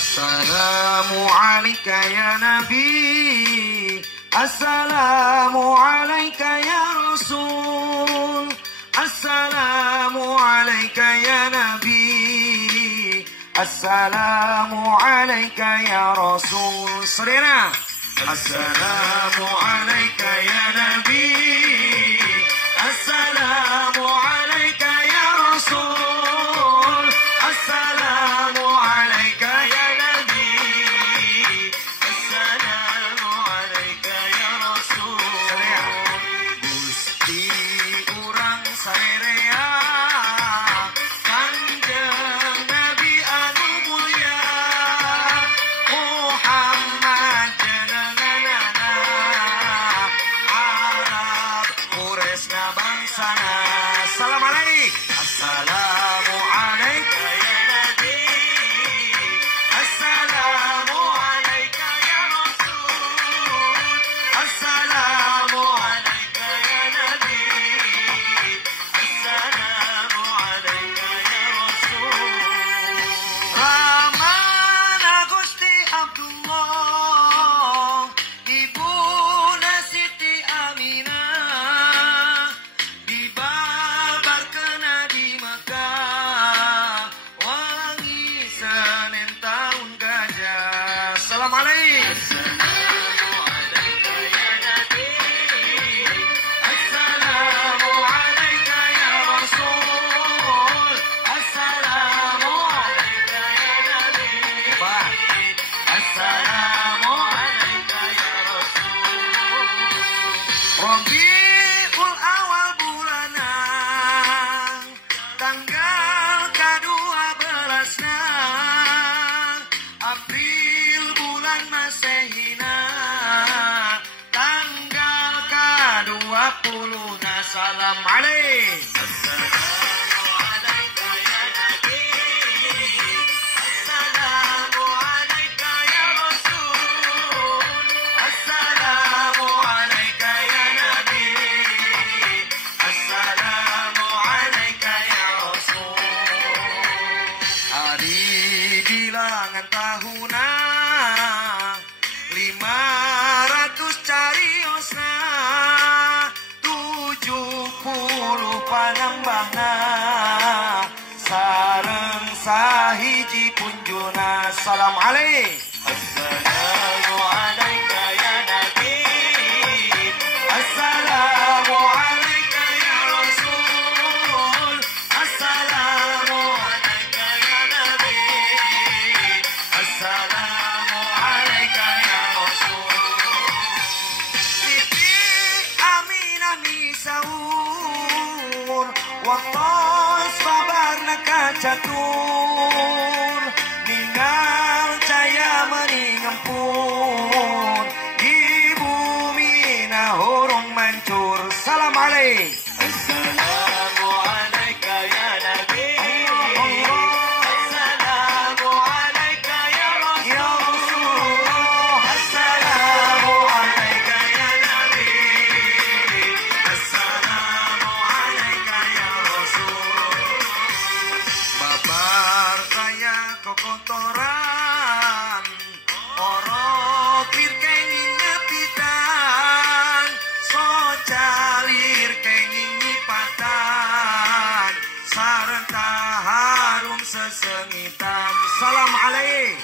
Assalamu alayka ya Nabi, Assalamu alayka ya Rasul, Assalamu alayka ya Nabi, Assalamu alayka ya Rasul. Saudara, Assalamu alayka ya Nabi, Assalamu alayka ya Rasul, Assalamu alayka ya Nabi, Assalamu alayka ya Rasul. Gusti urang saerea Kanjeng Nabi anu mulia Muhammad jenenganana Arab Quraisy bangsana. Salam alaik. Assalamu alayka ya Nabi, Assalamu alayka ya Rasul, Assalamu alayka ya Nabi, Assalamu alayka ya Rasul. Ramana Gusti Abdullah, Ibuna Siti Aminah, dibabarkeun di Mekah, wangi Senin tahun gajah. Salam alaik. Assalamu alayka ya Nabi, Assalamu alayka ya Rasul, Assalamu alayka ya Nabi, Assalamu alayka ya Rasul. Rabiul awal bulana, tanggal ke-12 April bulan Masehina, tanggal ke-20. Salam alaik. Assalamu alayka ya Nabi, Assalamu alayka ya Rasul, Assalamu alayka ya Nabi, Assalamu alayka ya Rasul. Hari bilangan tahunan 500 cariosna, 70 panambahna, sareng sahiji punjuna. Salam alaik. Assalamu alayka ya Nabi, Assalamu alayka ya Rasul, Assalamu alayka ya Nabi, Assalamu alayka ya Rasul. Siti Aminah Nisaur, waktos babarna kacatur, ningal caya meningempun, di bumi nahurung mancur. Salam alaik. Assalamu alayka ya Nabi, Assalamu alayka ya Rasul, Assalamu alayka ya Nabi, Assalamu alayka ya Rasul. Babar kaya kokotoran, orokir kenging ngepitan, socalir kenging nyipatan, sareng harum sesengitan. Salam alaik.